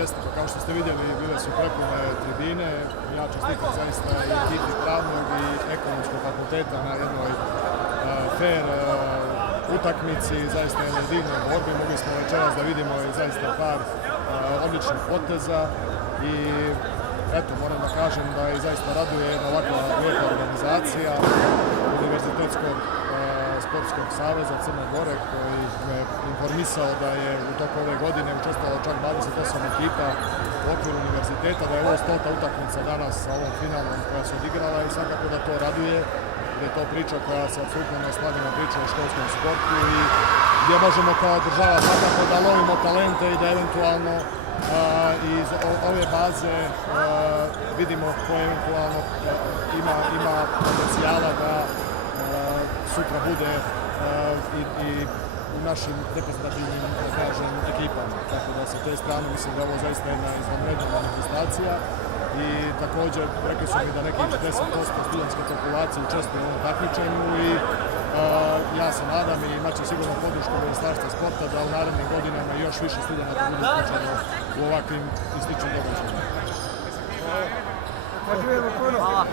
Jeste, pa kao što ste vidjeli, bile su prepune tribine. Ja čestitam zaista i ekipi Pravnog i Ekonomskog fakulteta na jednoj fair utakmici, zaista jednoj divnoj borbi. Mogli smo večeras da vidimo i zaista par odličnih poteza i eto, moram da kažem da i zaista raduje jedna ovakva lijepa organizacija Univerzitetskog sportskog saveza Crne Gore, koji me informisao da je u toku ove godine učestvovalo čak 28 ekipa u okviru univerziteta, da je ovo 100. utakmica danas sa ovom finalnom koja se odigrala i svakako da to raduje, da je to priča koja se apsolutno ne oslanja na priču o školskom sportu i gdje možemo kao država svakako da lovimo talente i da eventualno iz ove baze vidimo ko eventualno ima potencijala da sutra bude i u našim reprezentativnim, da kažem, ekipama. Tako da sa te strane mislim da je ovo zaista jedna izvanredna manifestacija i također rekli su mi da nekih 40% studentske populacije učestvuje u ovom takmičenju i ja se nadam i imat će sigurno podršku Ministarstva sporta da u narednim godinama još više studenta bude uključeno u ovakvim i sličnim događajima. Hvala.